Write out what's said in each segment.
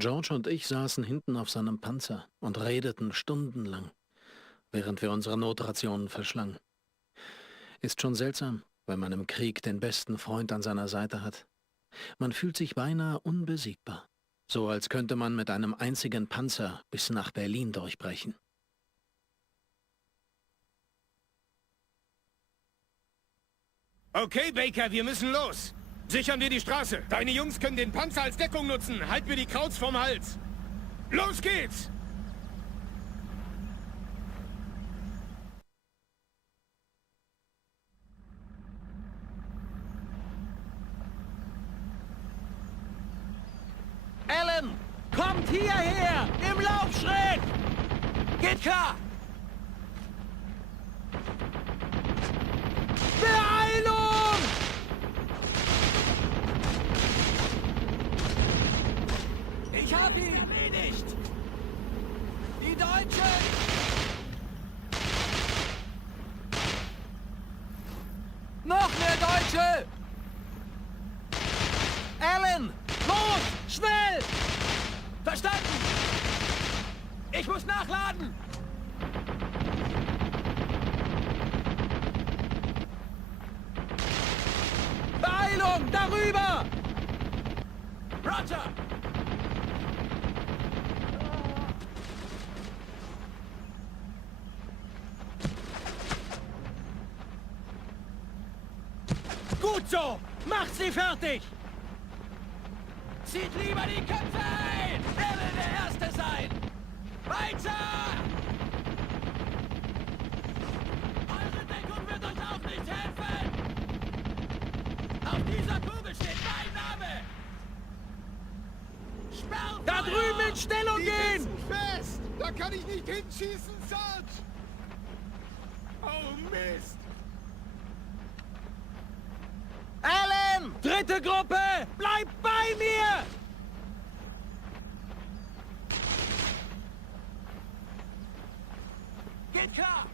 George und ich saßen hinten auf seinem Panzer und redeten stundenlang, während wir unsere Notrationen verschlangen. Ist schon seltsam, wenn man im Krieg den besten Freund an seiner Seite hat. Man fühlt sich beinahe unbesiegbar. So als könnte man mit einem einzigen Panzer bis nach Berlin durchbrechen. Okay, Baker, wir müssen los. Sichern wir die Straße. Deine Jungs können den Panzer als Deckung nutzen. Halt mir die Krauts vom Hals. Los geht's! Alan, kommt hierher! Im Laufschritt! Geht klar! Beeilung! Ich hab ihn! Erledigt! Die Deutschen! Noch mehr Deutsche! Alan! Los! Schnell! Verstanden! Ich muss nachladen! Beeilung! Darüber! Roger! Gut so! Macht sie fertig! Zieht lieber die Köpfe ein! Wer will der Erste sein? Weiter! Eure Deckung wird euch auch nicht helfen! Auf dieser Kugel steht mein Name! Sperrfeuer! Da drüben in Stellung gehen! Fest! Da kann ich nicht hinschießen, Sarge! Oh, Mist! Alan! Dritte Gruppe! Bleibt bei mir! Geht klar!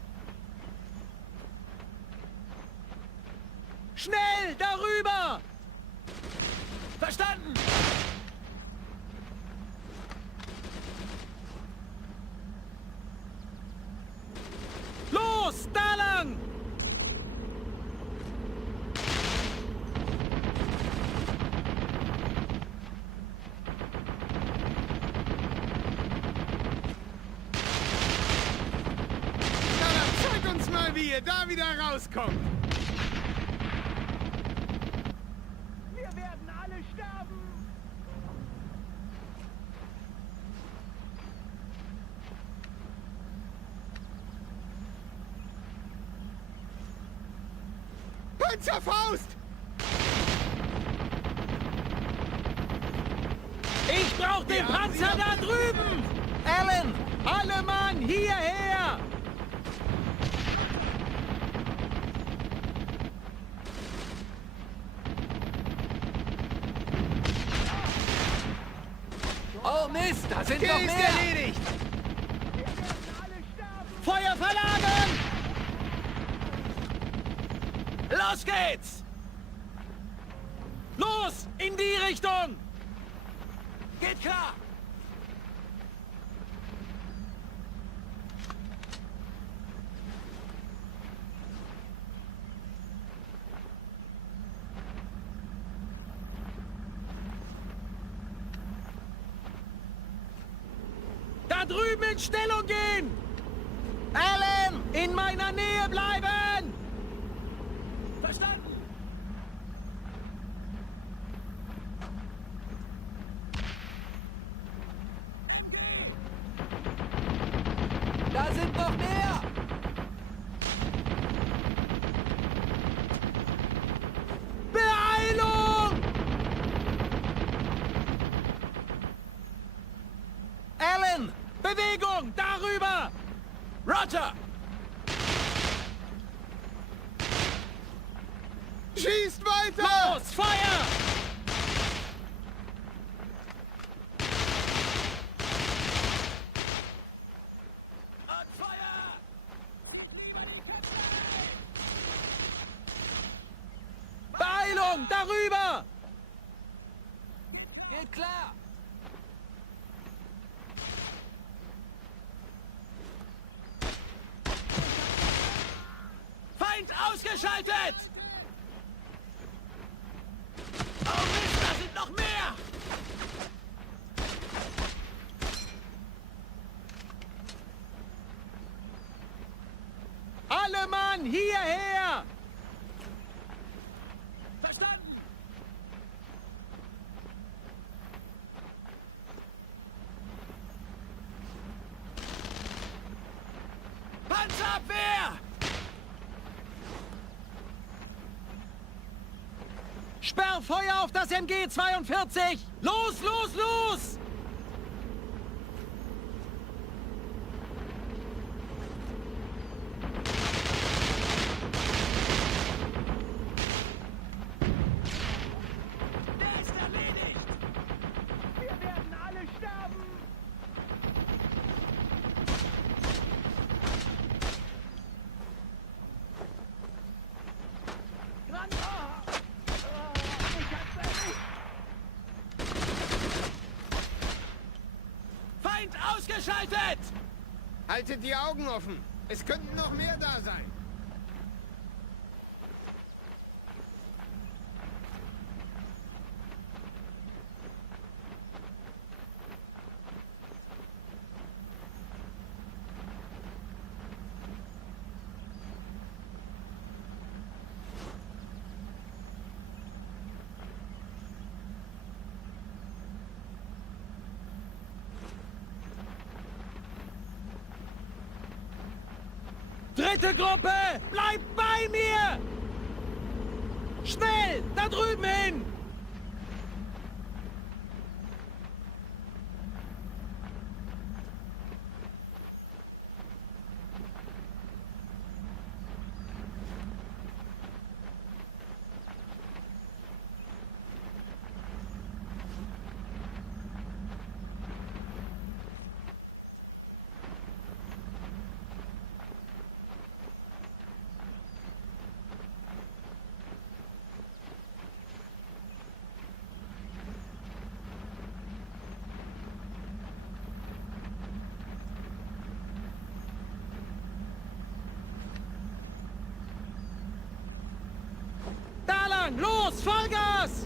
Schnell! Darüber! Verstanden! Los! Da lang! Wie ihr da wieder rauskommt. Wir werden alle sterben! Panzerfaust! Ich brauch den Panzer da drüben! Alan! Alle Mann, hierher! Oh Mist, da sind noch mehr! Erledigt! Feuer verlagern! Los geht's! Los, in die Richtung! Geht klar! Da drüben in Stellung gehen! Alan, in meiner Nähe bleiben! Verstanden? Da sind noch mehr! Beeilung! Alan! Bewegung! Darüber! Roger! Schießt weiter! Los! Feuer! Und Feuer! Beeilung! Darüber! Geht klar! ausgeschaltet! Oh Mist, da sind noch mehr! Alle Mann, hierher! Verstanden! Panzerabwehr! Sperrfeuer auf das MG-42! Los, los, los! Der ist erledigt! Wir werden alle sterben! Feind ausgeschaltet! Haltet die Augen offen. Es könnten noch mehr da sein. Dritte Gruppe! Bleibt bei mir! Schnell! Da drüben hin! Da lang! Los! Vollgas!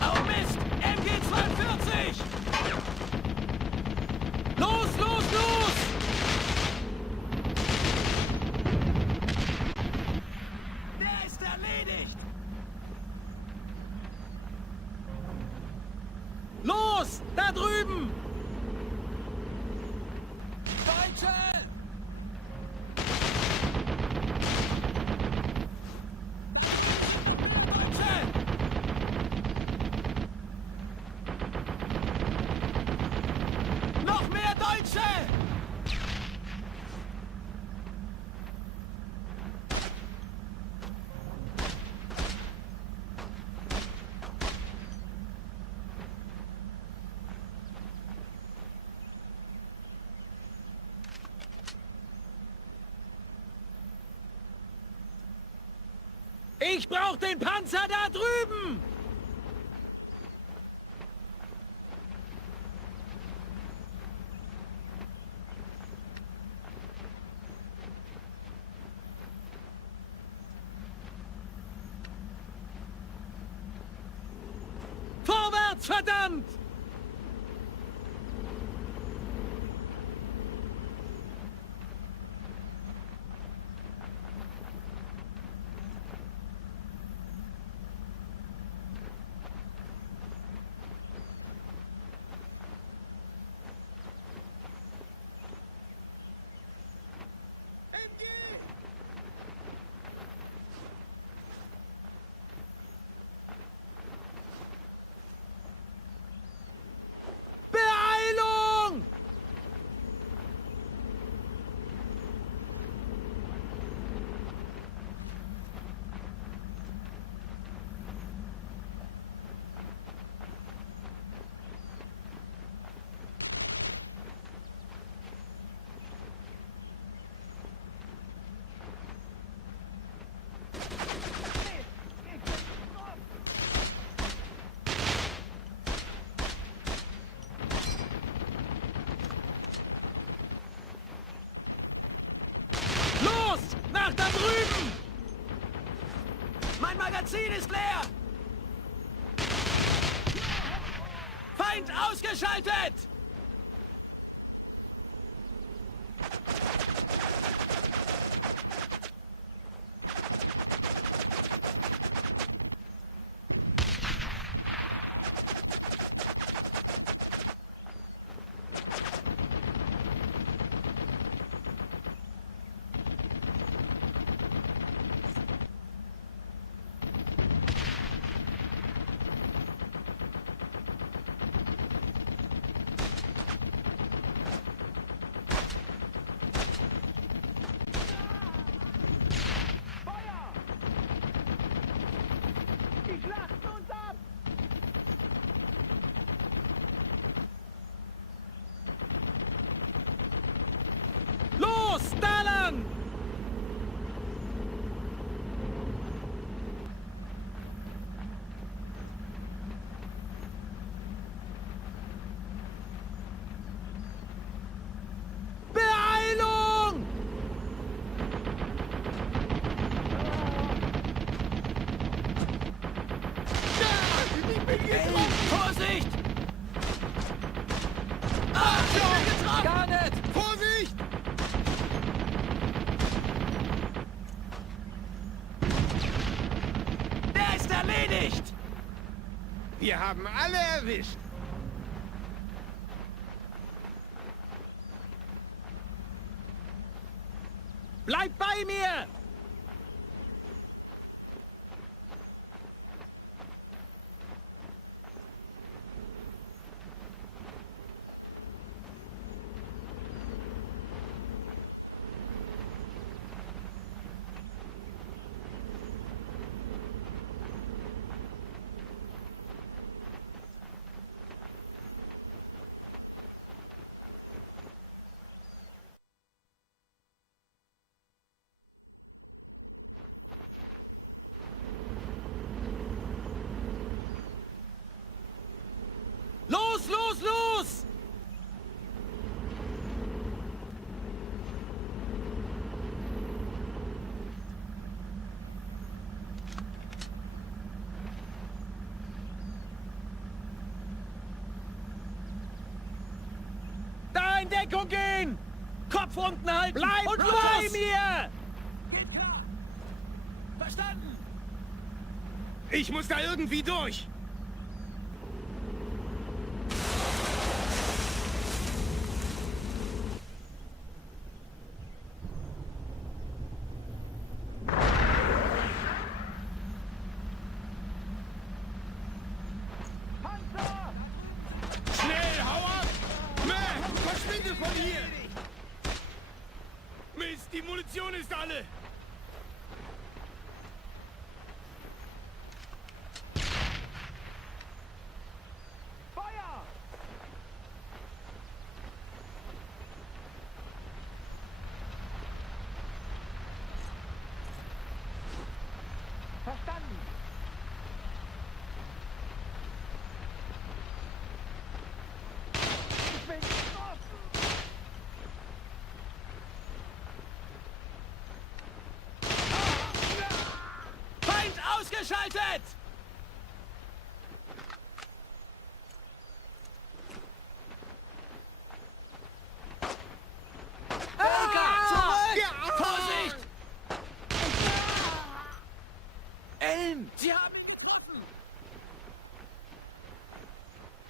Oh Mist! MG-42! Los, los, los! Der ist erledigt! Los! Da drüben! Deutsche! Deutsche! Noch mehr Deutsche! Ich brauch den Panzer da drüben! Vorwärts, verdammt! Magazin ist leer! Feind ausgeschaltet! Los, da lang! Beeilung! Vorsicht! Ah, ich bin getroffen! Gar nicht! Vorsicht! Der ist erledigt! Wir haben alle erwischt. Bleib bei mir! Los, los, los! Da in Deckung gehen! Kopf unten halten! Bleib und los! bei mir! Geht klar! Verstanden! Ich muss da irgendwie durch. Schnell, hau ab! Mäh, verschwinde von hier! Mist, die Munition ist alle! Feind ausgeschaltet! Vorsicht! Elm! Sie haben ihn getroffen!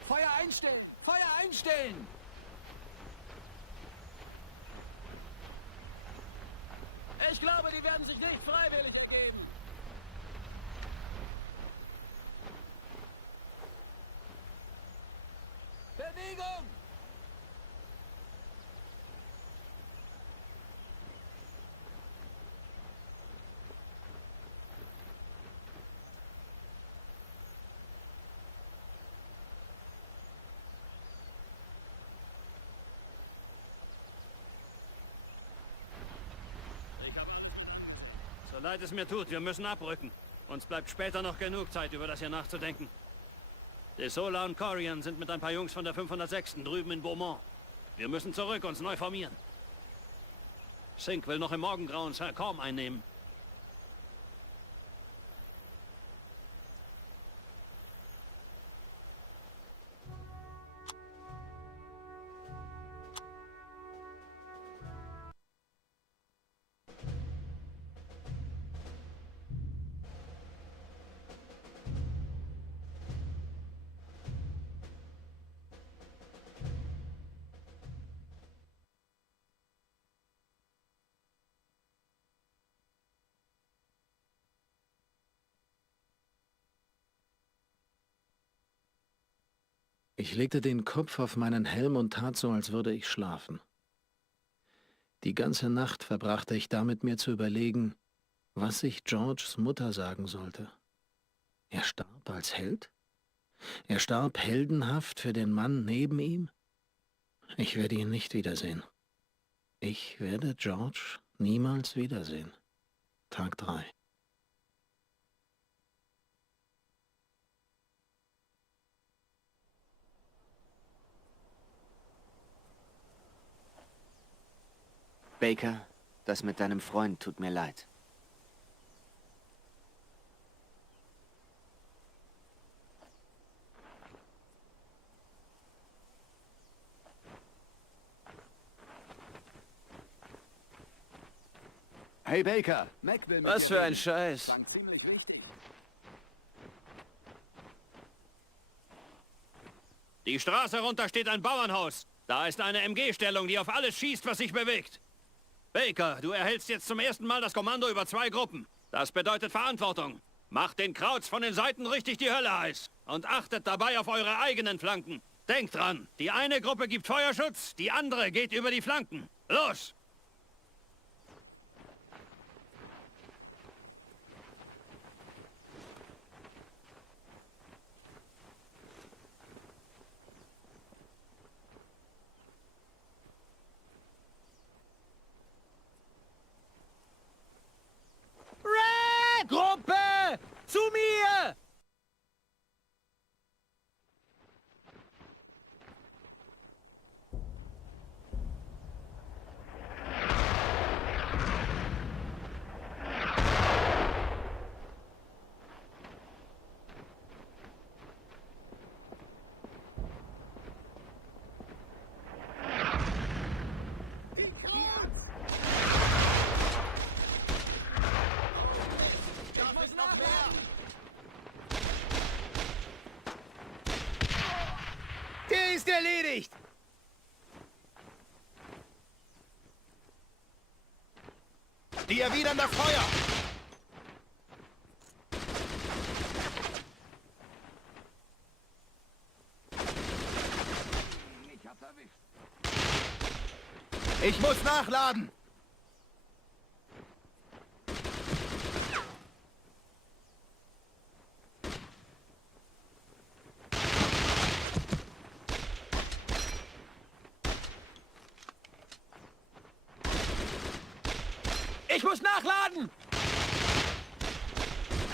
Feuer einstellen! Feuer einstellen! Ich glaube, die werden sich nicht freiwillig ergeben. Bewegung! So leid es mir tut, wir müssen abrücken. Uns bleibt später noch genug Zeit, über das hier nachzudenken. De Sola und Corian sind mit ein paar Jungs von der 506. drüben in Beaumont. Wir müssen zurück, uns neu formieren. Sink will noch im Morgengrauen Saint-Corm einnehmen. Ich legte den Kopf auf meinen Helm und tat so, als würde ich schlafen. Die ganze Nacht verbrachte ich damit, mir zu überlegen, was ich Georges Mutter sagen sollte. Er starb als Held? Er starb heldenhaft für den Mann neben ihm? Ich werde ihn nicht wiedersehen. Ich werde George niemals wiedersehen. Tag 3. Baker, das mit deinem Freund tut mir leid. Hey Baker, Mac will mit Was dir für ein reden. Scheiß. Klang ziemlich wichtig. Die Straße runter steht ein Bauernhaus. Da ist eine MG-Stellung, die auf alles schießt, was sich bewegt. Baker, du erhältst jetzt zum ersten Mal das Kommando über 2 Gruppen. Das bedeutet Verantwortung. Macht den Krauts von den Seiten richtig die Hölle heiß. Und achtet dabei auf eure eigenen Flanken. Denkt dran, die eine Gruppe gibt Feuerschutz, die andere geht über die Flanken. Los! Red! Gruppe! Zu mir! Der ist erledigt! Die erwidern das Feuer! Ich muss nachladen! Ich muss nachladen!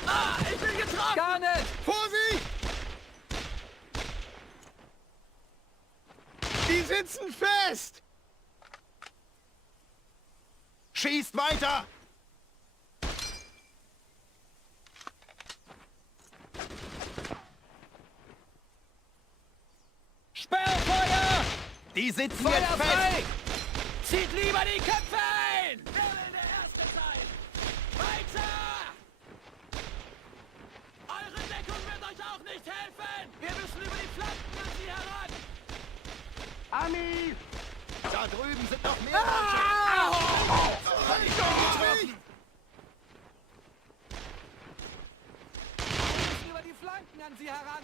Ah, ich bin getroffen! Gar nicht! Vorsicht! Die sitzen fest! Schießt weiter! Sperrfeuer! Die sitzen Feuer jetzt frei! fest! Zieht lieber die Köpfe ein! Wer will der Erste sein? Weiter! Eure Deckung wird euch auch nicht helfen! Wir müssen über die Flanken an sie heran! Ami! Da drüben sind noch mehr Wir müssen über die Flanken an sie heran!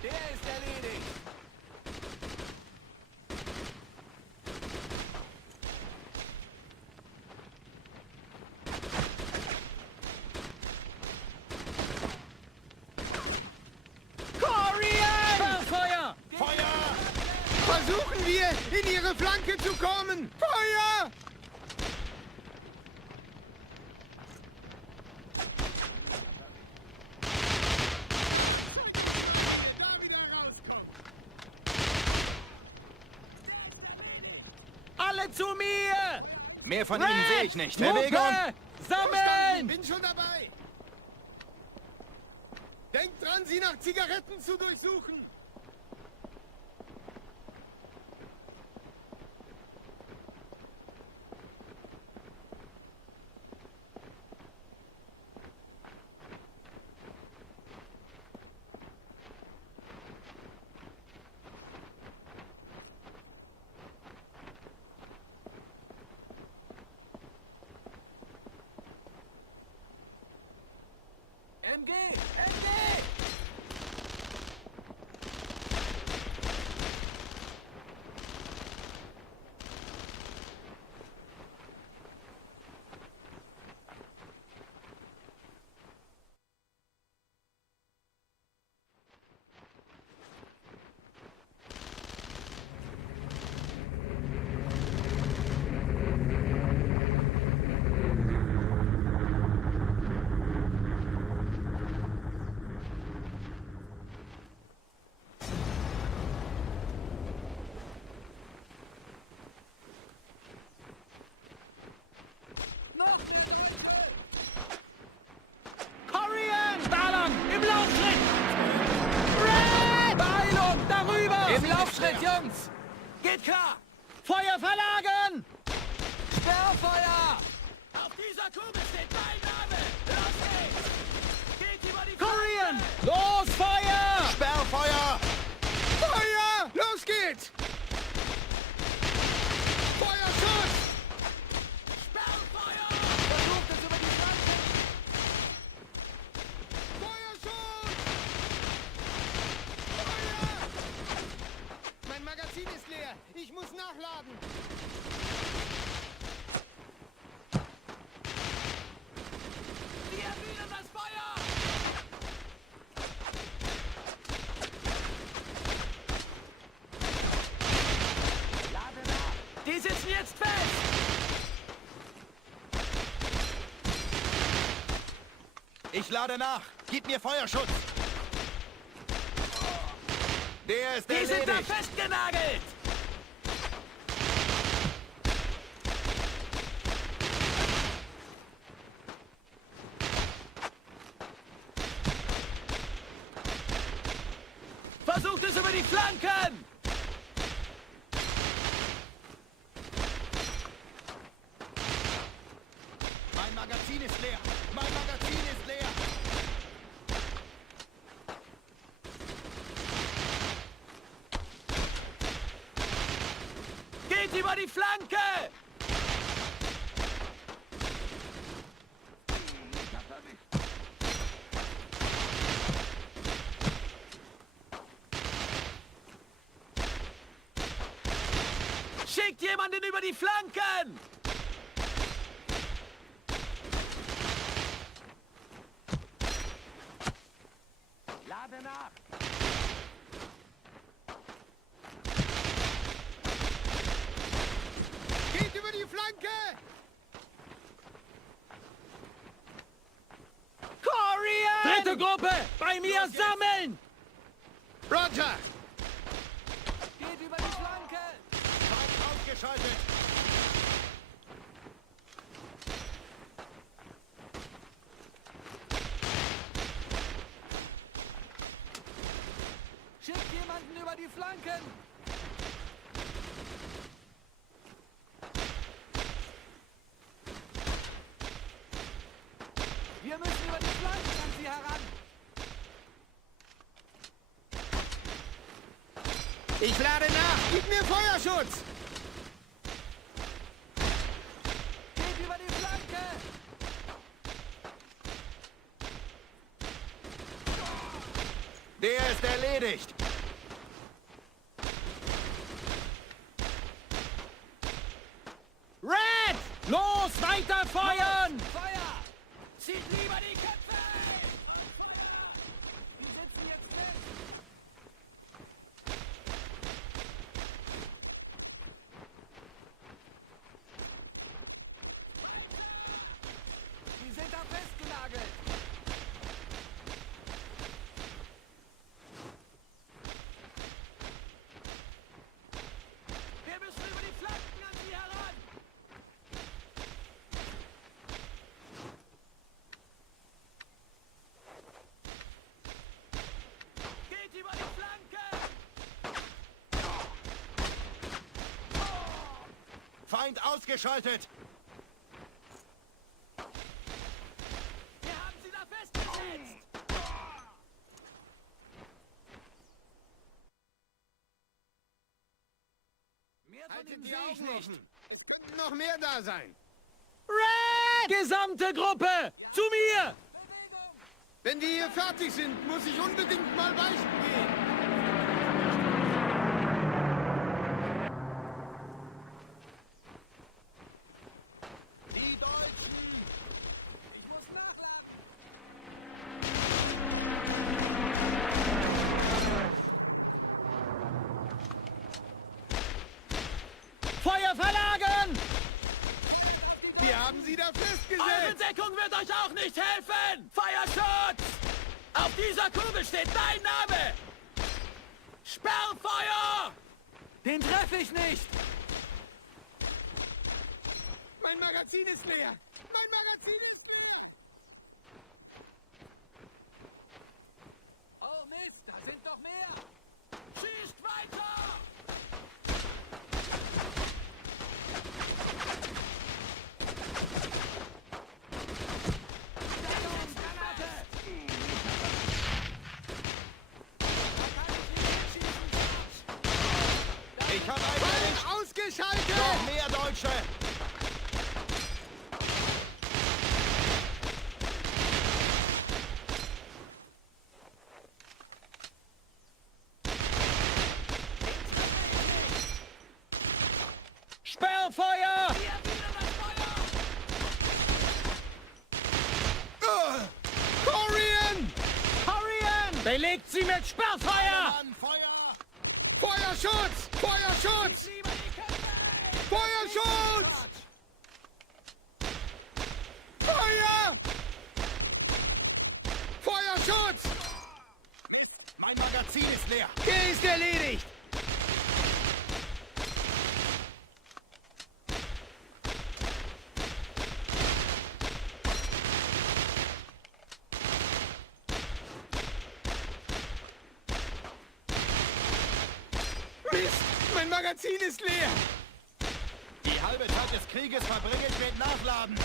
Der ist erledigt! Corian! Feuer! Feuer! Versuchen wir, in ihre Flanke zu kommen! Feuer! Alle zu mir! Mehr von ihnen sehe ich nicht. Truppe! Bewegung! Sammeln! Bin schon dabei! Denkt dran, sie nach Zigaretten zu durchsuchen! MG! MG! Corian! Da lang! Im Laufschritt! Red! Beeilung! Darüber! Im Laufschritt, Jungs! Geht klar! Feuer verlagern! Sperrfeuer! Auf dieser Kugel steht mein Name! Los geht's! Geht über die Corian! Los, Feuer! Sperrfeuer! Feuer! Los geht's! Feuerschuss! Sperrfeuer! Versucht es über die Flanke! Feuerschuss! Feuer! Mein Magazin ist leer. Ich muss nachladen. Wir erwidern das Feuer! Die sitzen jetzt fest! Ich lade nach. Gib mir Feuerschutz. Der ist Die sind da festgenagelt! Versucht es über die Flanken! Mein Magazin ist leer. Mein Magazin ist leer. Geht über die Flanke! Schickt jemanden über die Flanken! Lade nach! Geht über die Flanke. Corian! Dritte Gruppe! Bei mir sammeln! Roger. Geht über die Flanke! Feind ausgeschaltet. Schickt jemanden über die Flanken! Wir müssen über die Flanken an sie heran! Ich lade nach. Gib mir Feuerschutz. Geht über die Flanke! Der ist erledigt. Red! Los, weiter feuern! Feuer! Zieht lieber die Köpfe! Die sitzen jetzt fest! Die sind da festgenagelt! Wir müssen über die Flanken an sie heran! Geht über die Flanke! Feind ausgeschaltet. Wir haben sie da festgesetzt! Mehr von Haltet ihnen die sehe ich Augen nicht! offen. Es könnten noch mehr da sein. Red! Gesamte Gruppe! Zu mir! Wenn wir hier fertig sind, muss ich unbedingt mal beichten gehen. Die Deutschen! Ich muss nachladen! Feuer verlagern! Wir haben sie da Eure festgesetzt. Deckung wird euch auch nicht helfen! Feuerschutz! Auf dieser Kugel steht dein Name! Sperrfeuer! Den treffe ich nicht! Mein Magazin ist leer. Mein Magazin ist... Oh Mist, da sind noch mehr! Schießt weiter! Ich habe einen ausgeschaltet. Noch mehr Deutsche! Sperrfeuer! Corian! Hurrien! Belegt sie mit Sperrfeuer! Mann, Feuer! Feuerschutz! Feuerschutz! Feuerschutz! Feuer! Feuerschutz! Mein Magazin ist leer! Der ist erledigt! Mist! Mein Magazin ist leer! Die halbe Zeit des Krieges verbringe ich mit Nachladen!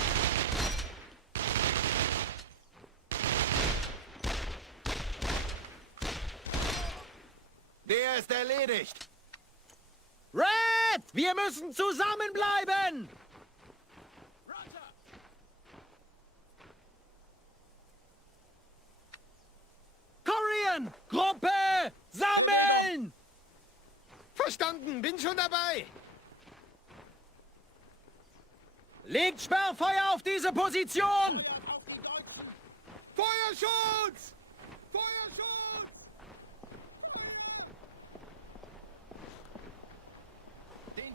Der ist erledigt! Red! Wir müssen zusammenbleiben! Corian! Gruppe! Sammeln! Verstanden, bin schon dabei! Legt Sperrfeuer auf diese Position! Feuerschutz! Feuerschutz! Den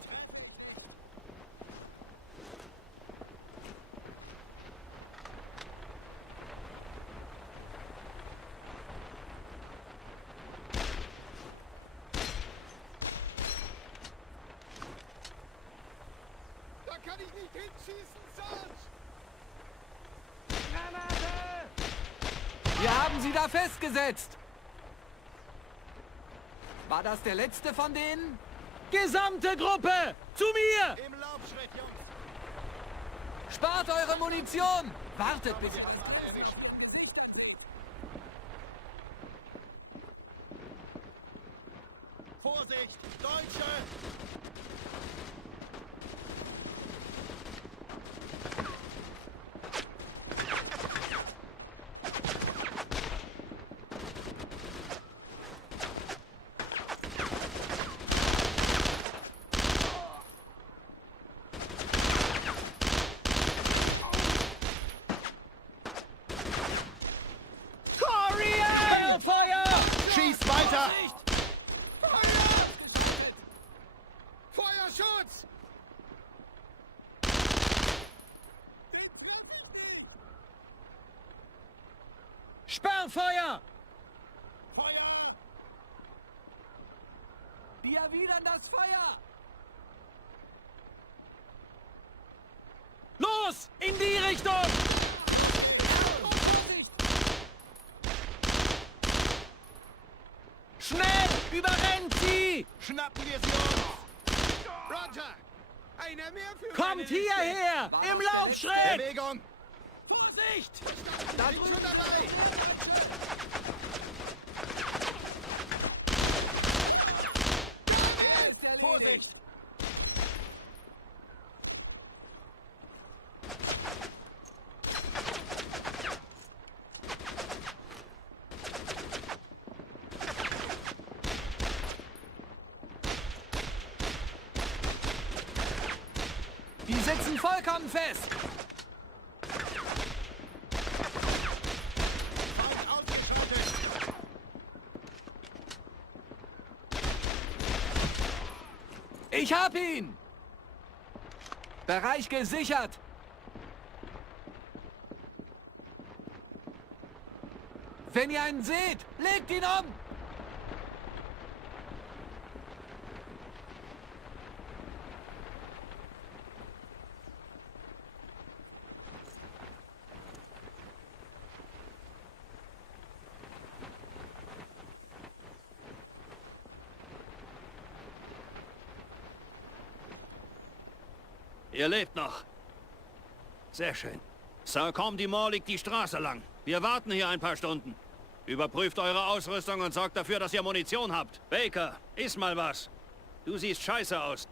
Da kann ich nicht hinschießen, Sarge! Wir haben sie da festgesetzt. War das der letzte von denen? Gesamte Gruppe! Zu mir! im Laufschritt, Jungs! Spart eure Munition! Wartet bis... Wir haben alle erwischt. Vorsicht! Deutsche! Corian! Sperrfeuer! Schießt weiter! Feuer! Feuerschutz! Sperrfeuer! Feuer! Wir erwidern das Feuer! Los! In die Richtung! Schnell! Überrennt sie! Schnappen wir sie uns! Roger! Einer mehr für Kommt meine Liste. hierher! Im Laufschritt! Bewegung! Vorsicht! Bin schon dabei! Vorsicht! sitzen vollkommen fest. Ich hab ihn! Bereich gesichert! Wenn ihr einen seht, legt ihn um! Ihr lebt noch. Sehr schön. Saint-Côme-du-Mont liegt die Straße lang. Wir warten hier ein paar Stunden. Überprüft eure Ausrüstung und sorgt dafür, dass ihr Munition habt. Baker, iss mal was. Du siehst scheiße aus.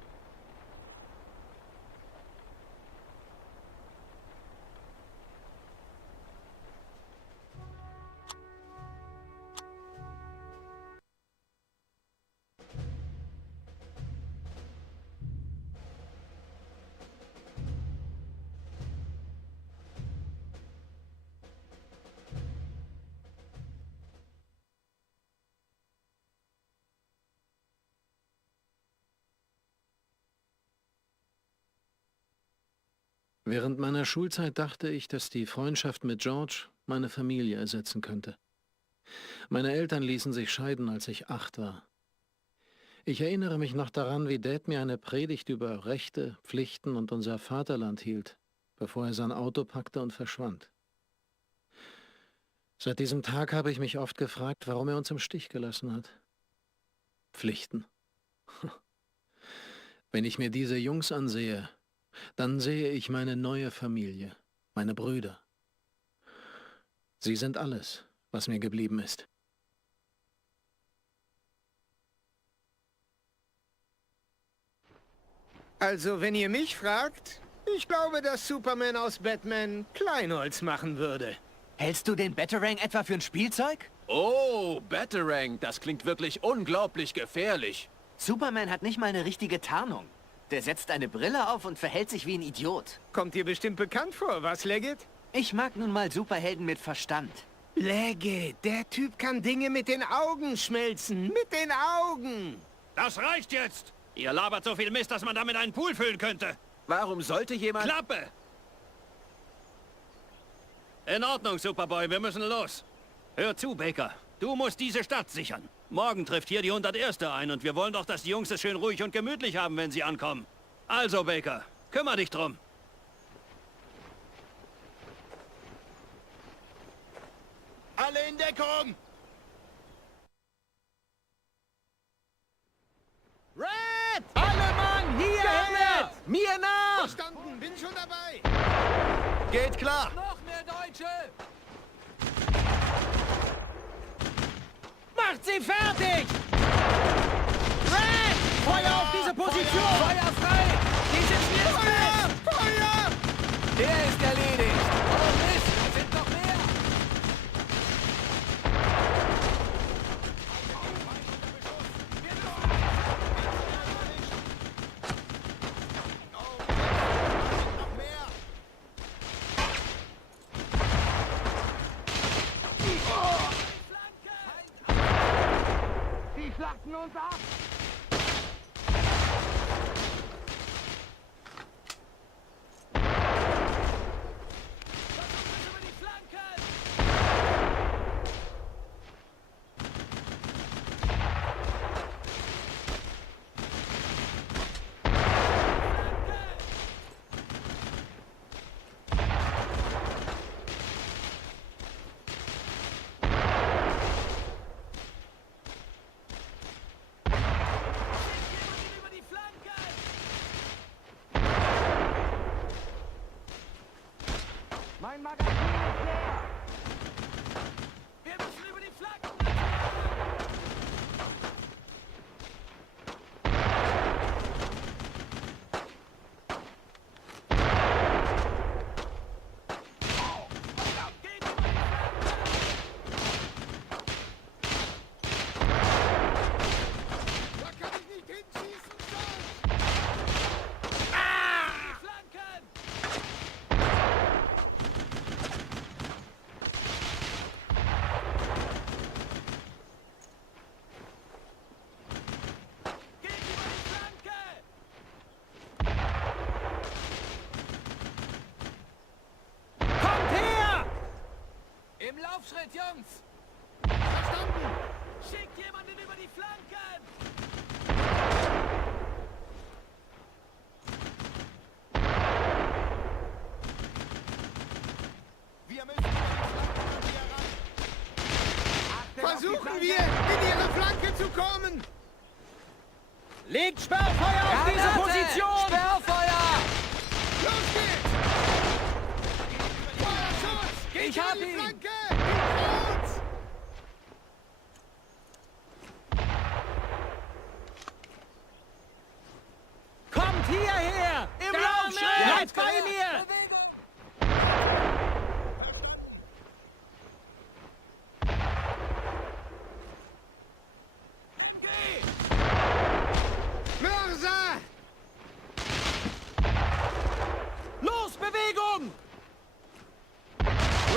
Während meiner Schulzeit dachte ich, dass die Freundschaft mit George meine Familie ersetzen könnte. Meine Eltern ließen sich scheiden, als ich 8 war. Ich erinnere mich noch daran, wie Dad mir eine Predigt über Rechte, Pflichten und unser Vaterland hielt, bevor er sein Auto packte und verschwand. Seit diesem Tag habe ich mich oft gefragt, warum er uns im Stich gelassen hat. Pflichten. Wenn ich mir diese Jungs ansehe, dann sehe ich meine neue Familie, meine Brüder. Sie sind alles, was mir geblieben ist. Also, wenn ihr mich fragt, ich glaube, dass Superman aus Batman Kleinholz machen würde. Hältst du den Batarang etwa für ein Spielzeug? Oh, Batarang, das klingt wirklich unglaublich gefährlich. Superman hat nicht mal eine richtige Tarnung. Der setzt eine Brille auf und verhält sich wie ein Idiot. Kommt dir bestimmt bekannt vor, was, Leggett? Ich mag nun mal Superhelden mit Verstand. Leggett, der Typ kann Dinge mit den Augen schmelzen. Mit den Augen! Das reicht jetzt! Ihr labert so viel Mist, dass man damit einen Pool füllen könnte. Warum sollte jemand... Klappe! In Ordnung, Superboy, wir müssen los. Hör zu, Baker. Du musst diese Stadt sichern. Morgen trifft hier die 101. ein und wir wollen doch, dass die Jungs es schön ruhig und gemütlich haben, wenn sie ankommen. Also, Baker, kümmere dich drum. Alle in Deckung! Red! Alle Mann, hierher! Mir nach! Verstanden, bin schon dabei! Geht klar! Noch mehr Deutsche! Macht sie fertig! Red! Feuer auf diese Position! Feuer frei! Die sind mir Feuer! Feuer! Der ist erledigt! Oh Mist, da sind noch mehr! Sie schlachten uns ab! Über die Flanken! Jungs! Verstanden! Schickt jemanden über die Flanken! Wir müssen über die Flanken an sie heran. Versuchen wir, in ihre Flanke zu kommen! Legt Sperrfeuer auf diese Position! Sperrfeuer! Los geht's! Feuerschutz! Geht Ich über hab die ihn! Flanke! Die Kraut's! Kommt hierher! Im Damit! Laufschritt! Bleibt bei mir! Bewegung! Mörser! Los, Bewegung!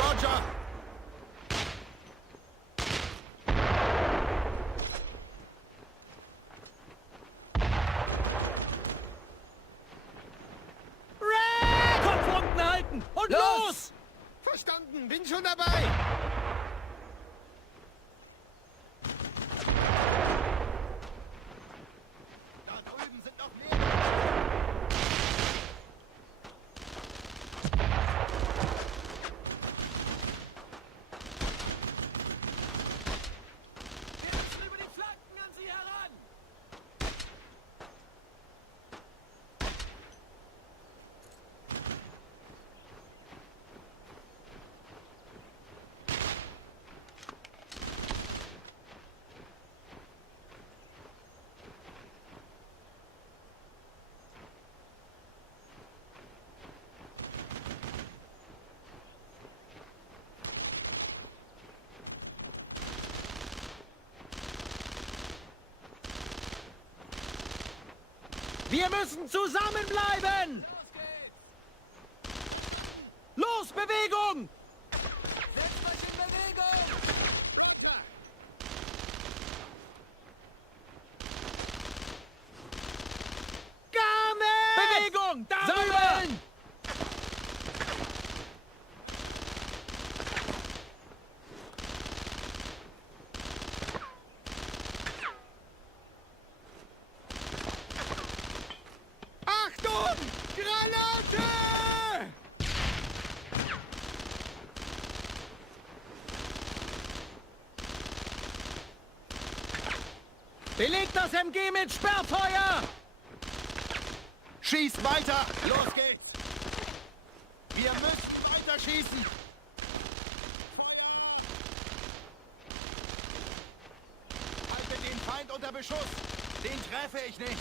Roger! Kopf unten halten! Und los! Verstanden, bin schon dabei! Da drüben sind noch mehr! Wir müssen über die Flanken an sie heran! Wir müssen zusammenbleiben! Los, Bewegung! Setzt euch in Bewegung! Gar nicht! Bewegung! Darüber! Achtung! Granate! Belegt das MG mit Sperrfeuer! Schießt weiter! Los geht's! Wir müssen weiter schießen! Halte den Feind unter Beschuss! Den treffe ich nicht!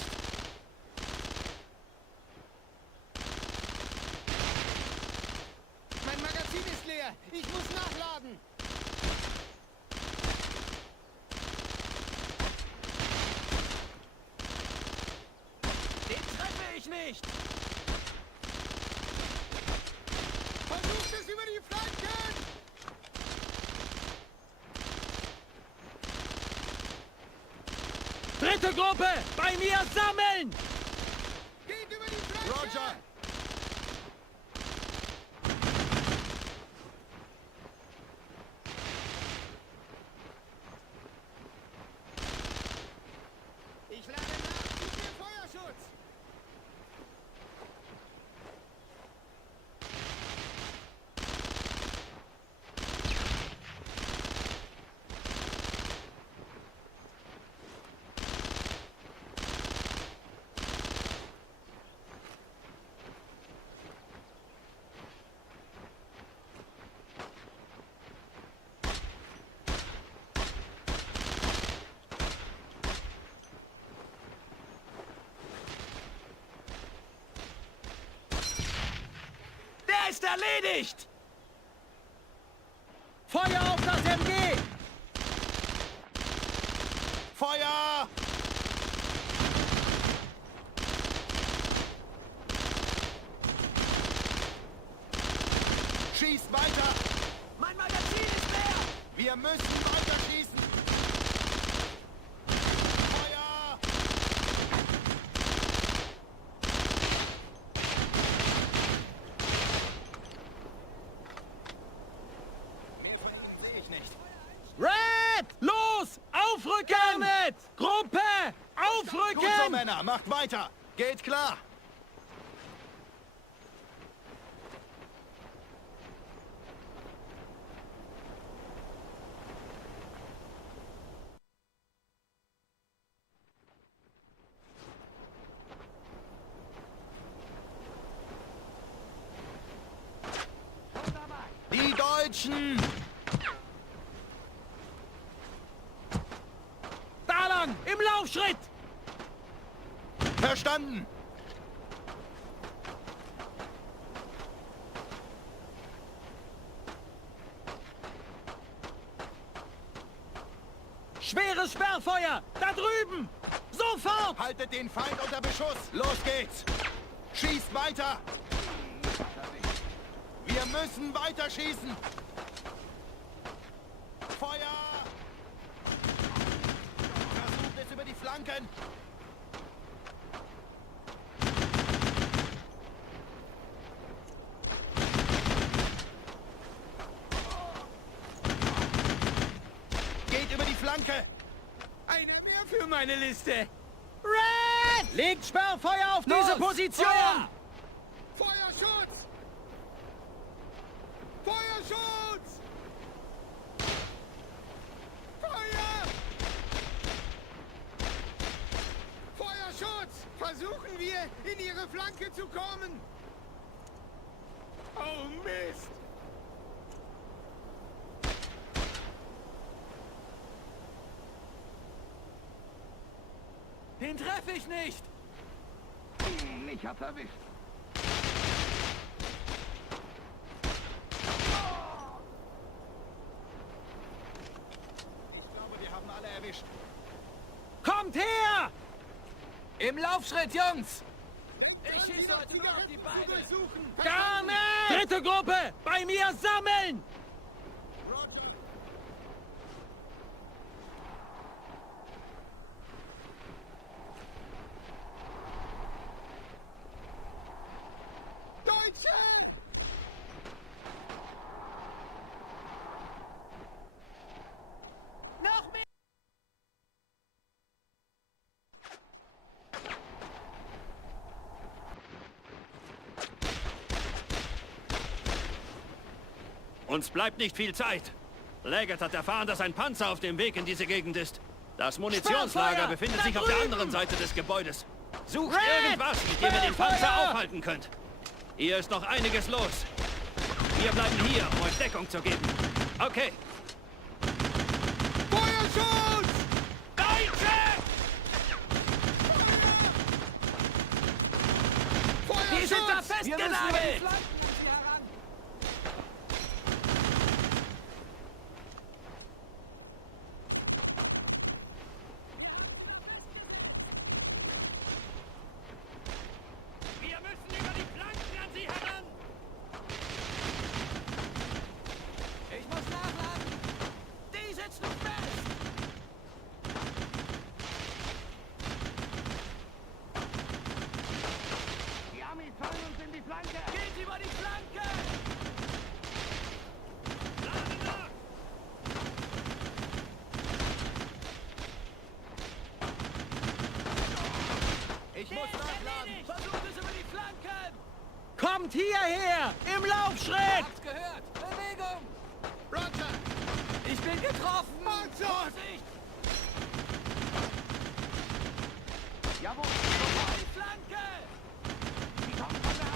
Mein Magazin ist leer. Ich muss nachladen. Den treffe ich nicht! Versucht es über die Flanken! Dritte Gruppe! Bei mir sammeln! Geht über die Flanke! Roger! Ich lade nach. Gib mir Feuerschutz! Der ist erledigt! Feuer auf das MG! Feuer! Schießt weiter! Mein Magazin ist leer! Wir müssen weiter schießen! Feuer! Mehr sehe ich nicht. Gut so, Rücken! Männer, macht weiter. Geht klar. Die Deutschen! Da lang! Im Laufschritt! Verstanden! Schweres Sperrfeuer! Da drüben! Sofort! Haltet den Feind unter Beschuss! Los geht's! Schießt weiter! Wir müssen weiter schießen! Feuer! Versucht es über die Flanken! Geht über die Flanke! Einer mehr für meine Liste. Red! Legt Sperrfeuer auf diese Position! Feuer! Feuerschutz! Feuerschutz! Feuer! Feuerschutz! Versuchen wir, in ihre Flanke zu kommen. Oh Mist! Den treffe ich nicht! Ich hab's erwischt. Ich glaube, wir haben alle erwischt. Kommt her! Im Laufschritt, Jungs! Ich schieße heute nur auf die Beine! Gar nicht! Dritte Gruppe! Bei mir sammeln! Deutsche! Noch mehr! Uns bleibt nicht viel Zeit. Leggett hat erfahren, dass ein Panzer auf dem Weg in diese Gegend ist. Das Munitionslager Sperrfeuer! befindet Da sich auf der drüben! anderen Seite des Gebäudes. Sucht Red! irgendwas, mit dem ihr den Panzer Sperrfeuer! aufhalten könnt. Hier ist noch einiges los. Wir bleiben hier, um euch Deckung zu geben. Okay. Feuerschutz! Deutsche! Die sind da Feuerschutz! festgenagelt! Wir müssen über die Flanken an sie heran! Ich muss nachladen! Die sitzen fest! Die Amis fallen uns in die Flanke. Geht über die Flanke! Lade nach! Ich muss nachladen! Versucht es über die Flanken! Kommt hierher! Im Laufschritt! Hab's gehört! Bewegung! Roger! Ich bin getroffen! Panzer! Vorsicht! Jawohl. Über die Flanke! Die kommen von der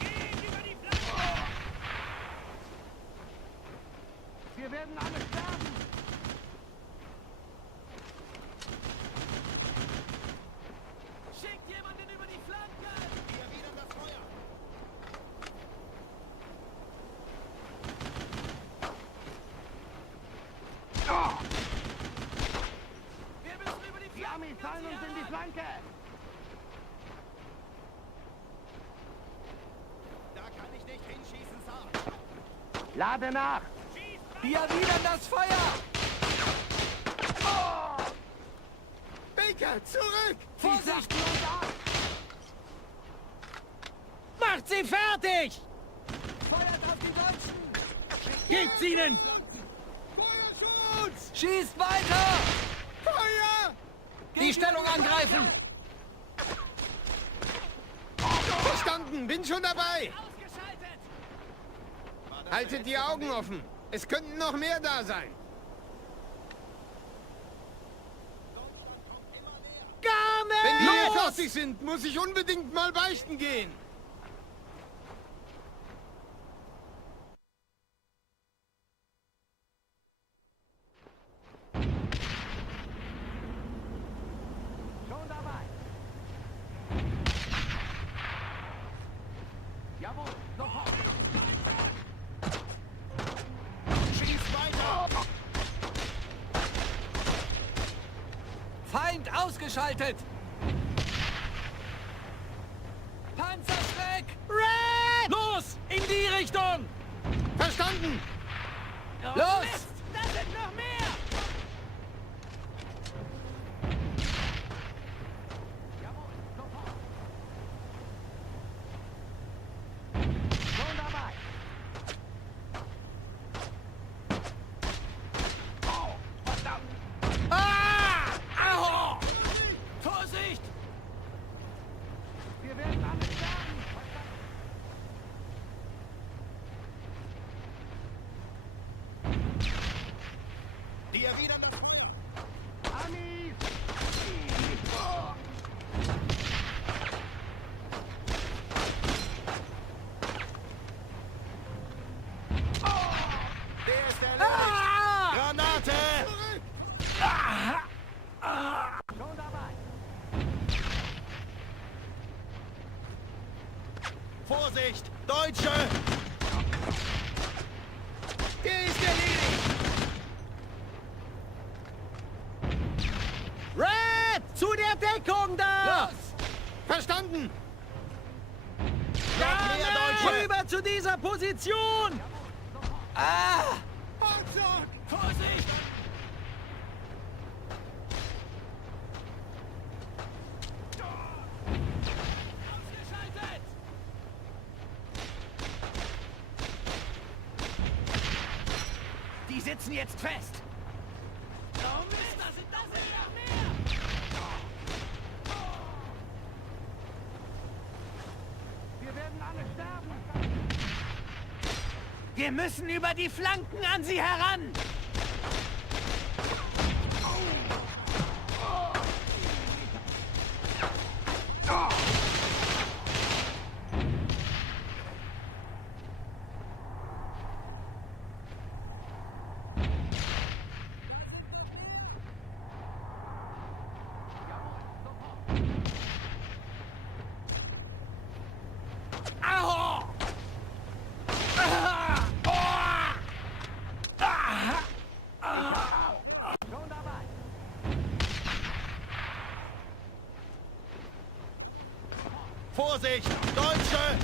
Geht über die Flanken! Wir werden alle sterben. Schickt jemanden über die Flanke! Wir erwidern das Feuer! Wir müssen über die Die Amis Flanken! fallen uns in die Flanke. Da kann ich nicht hinschießen, Sir. Lade nach. Wir erwidern das Feuer! Baker, zurück! Vorsicht! Macht sie fertig! Feuert auf die Deutschen! Gebt's ihnen! Feuerschutz! Schießt weiter! Feuer! Die Stellung angreifen! Verstanden, bin schon dabei. Ausgeschaltet! Haltet die Augen offen. Es könnten noch mehr da sein. Wenn wir hier fertig sind, muss ich unbedingt mal beichten gehen. Schon dabei. Jawohl, sofort. Schieß weiter! Feind ausgeschaltet! Panzerschreck! Red! Los! In die Richtung! Verstanden. Los! Mist, da sind noch mehr! Jawohl, sofort. Schon dabei. Oh, verdammt. Aho! Vorsicht! Wir werden alle sterben. Die erwidern... Amis! Der ist erledigt! Granate! Schon dabei. Vorsicht! Deutsche! Der ist erledigt. Red! Zu der Deckung da! Verstanden. Noch mehr Deutsche! Rüber zu dieser Position! Ah! Vorsicht! Ausgeschaltet! Die sitzen jetzt fest. Oh Mist, da sind noch mehr! Wir werden alle sterben. Wir müssen über die Flanken an sie heran. Aho! Schon dabei. Vorsicht! Deutsche!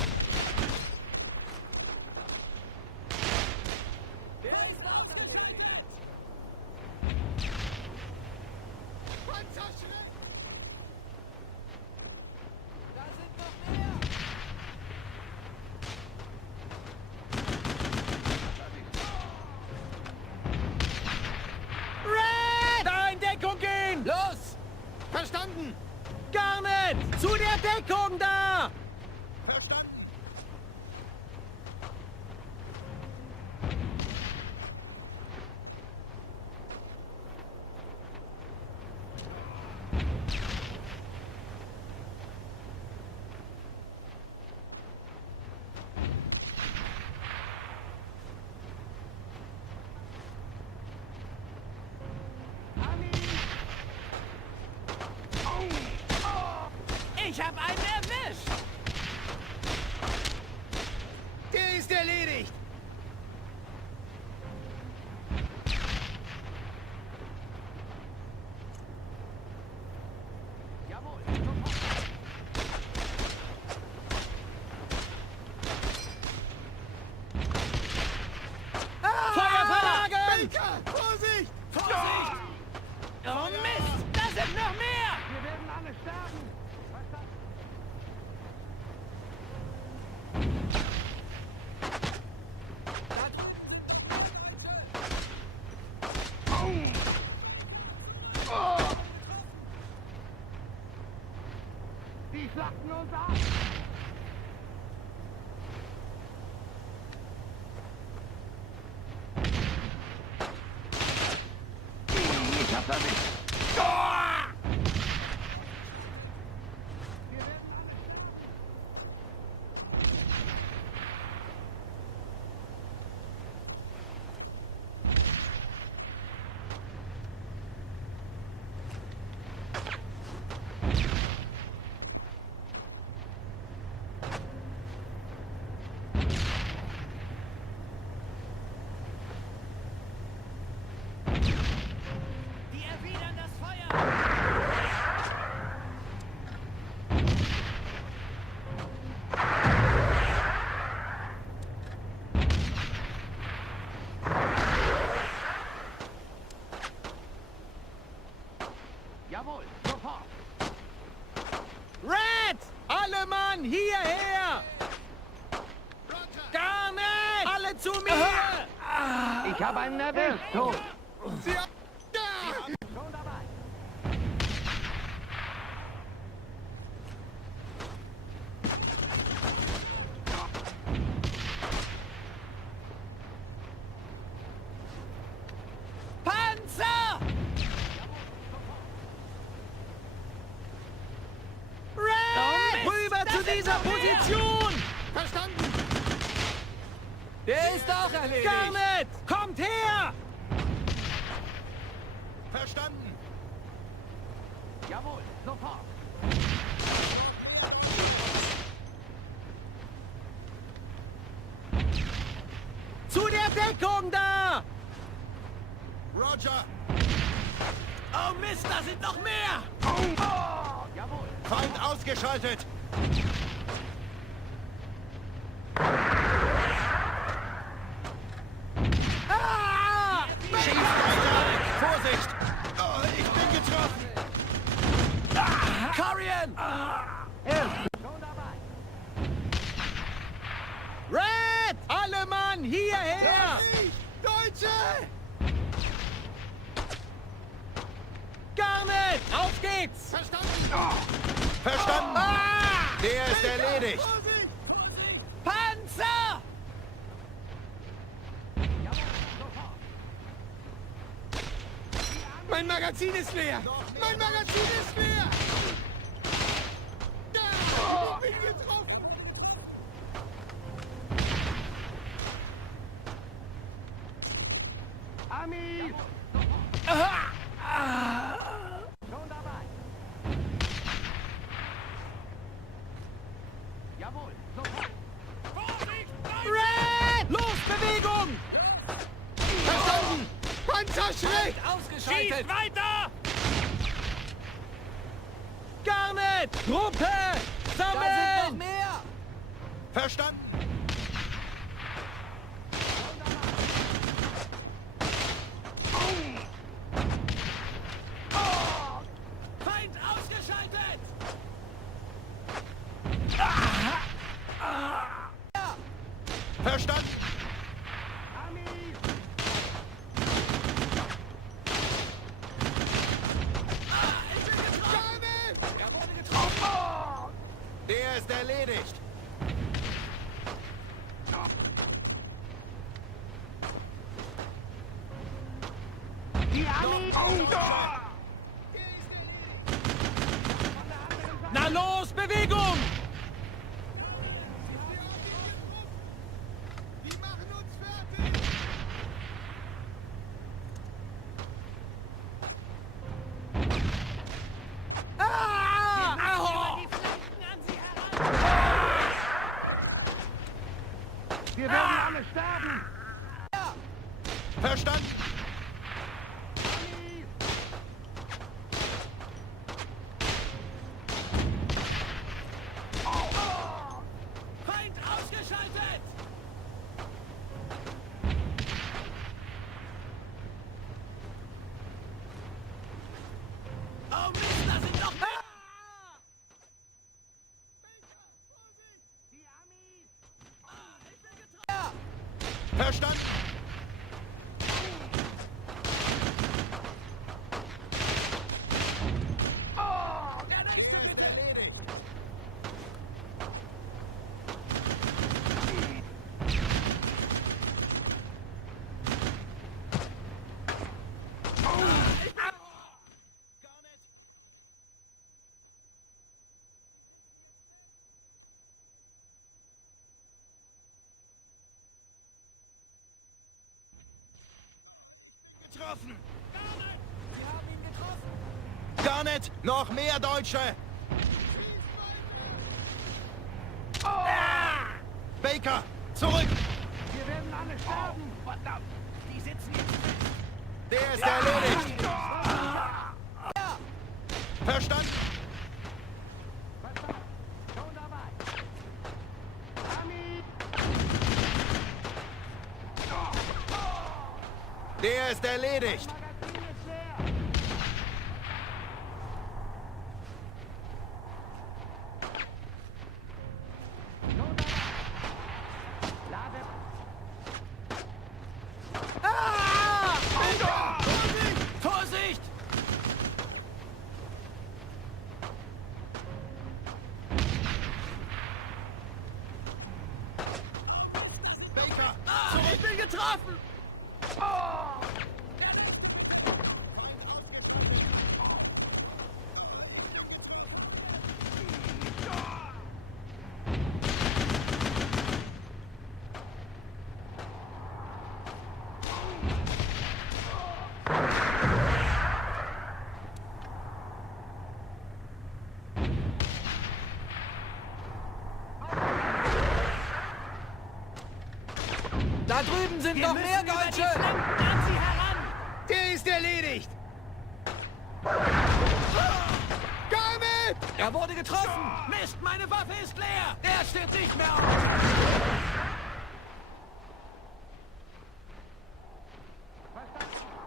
Panzerschreck. Da sind noch mehr! Red! Da in Deckung gehen! Los! Verstanden. Garnet! Zu der Deckung da! Verstanden? Ich hab einen erwischt. Der ist erledigt. Jawohl, sofort. Feuerverlagen! Baker, Vorsicht. Vorsicht! Oh Mist, da sind noch mehr. Wir werden alle sterben. Verstanden? schlachten uns ab! Ich hab erwischt! Die erwidern das Feuer! Jawohl, sofort! Red! Alle Mann, hierher! Garnet! Alle zu mir! Ich habe einen erwischt! Tot! Ja! Schon dabei! Panzer! Red! Rüber zu dieser Position! Verstanden! Der ist auch erledigt! Garnet! Kommt her! Verstanden. Jawohl, sofort! Zu der Deckung da! Roger. Oh Mist, da sind noch mehr! Jawohl! Feind ausgeschaltet. Ah! Schießt weiter. Vorsicht. Oh, ich bin getroffen. Corian! Schon dabei! Red! Alle Mann, hierher! Deutsche. Garnet! Auf geht's! Verstanden! Verstanden. Ah! Der ist erledigt. Panzer! Mein Magazin ist leer! Mein Magazin ist leer! Ja, ich bin getroffen! Ami! Schon dabei! Jawohl, sofort! Red! Los, Bewegung! Verstanden! Panzerschreck! Schießt weiter! Garnet! Truppe! Sammeln! mehr! Verstanden. Feind ausgeschaltet! Verstanden. Ami! Der ist erledigt. Die Ami! Na los, Bewegung! Die machen uns fertig! Ah! Au! Die Flanken an sie heran! Wir werden alle sterben! Verstanden. Feind ausgeschaltet! Oh Mist, da sind noch mehr! Die Ami! Verstanden. getroffen! Wir haben ihn getroffen! Garnet, noch mehr Deutsche! Baker, zurück! Wir werden alle sterben! Verdammt! Die sitzen jetzt fest! Der ist erledigt! Verstanden? Verstanden! Schon dabei! Ami! Der ist erledigt! Magazin ist leer! Schon dabei! Lade! Vorsicht! Baker! Ich bin getroffen! Da drüben sind noch mehr Deutsche! An sie heran! Der ist erledigt! Garnet! Er wurde getroffen! Mist, meine Waffe ist leer! Er steht nicht mehr auf!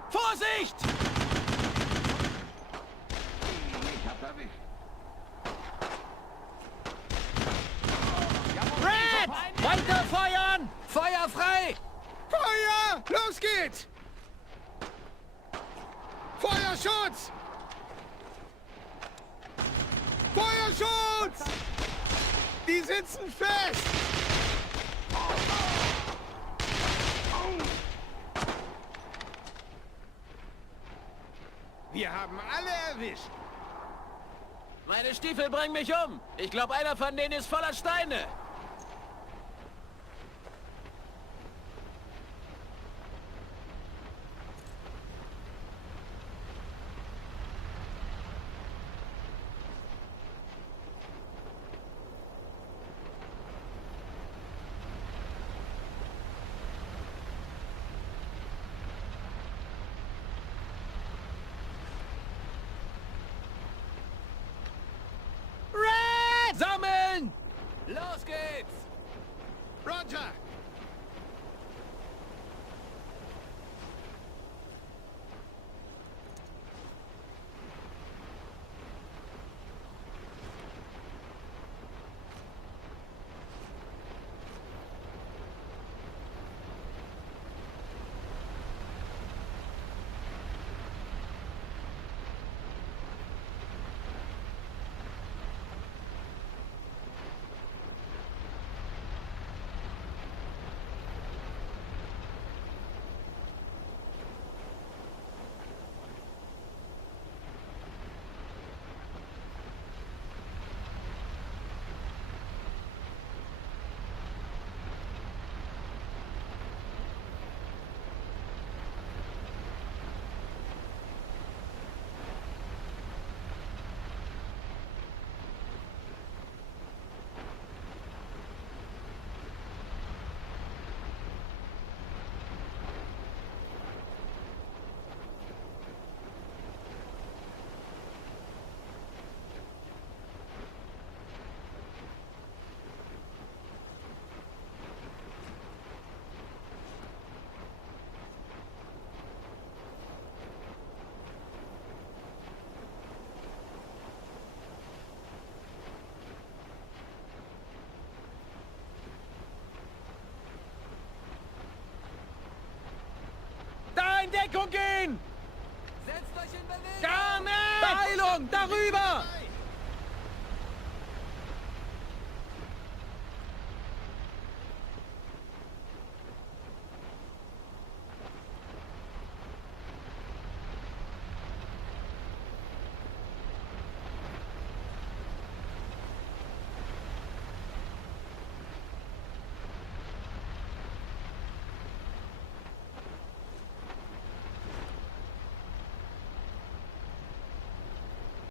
Vorsicht! Red! Weiter feuern! Feuer frei! Feuer! Los geht's! Feuerschutz! Feuerschutz! Die sitzen fest! Wir haben alle erwischt. Meine Stiefel bringen mich um! Ich glaube, einer von denen ist voller Steine! Sammeln! Los geht's! Roger! In Deckung gehen! Setzt euch in Bewegung! Garnet! Beeilung! Darüber!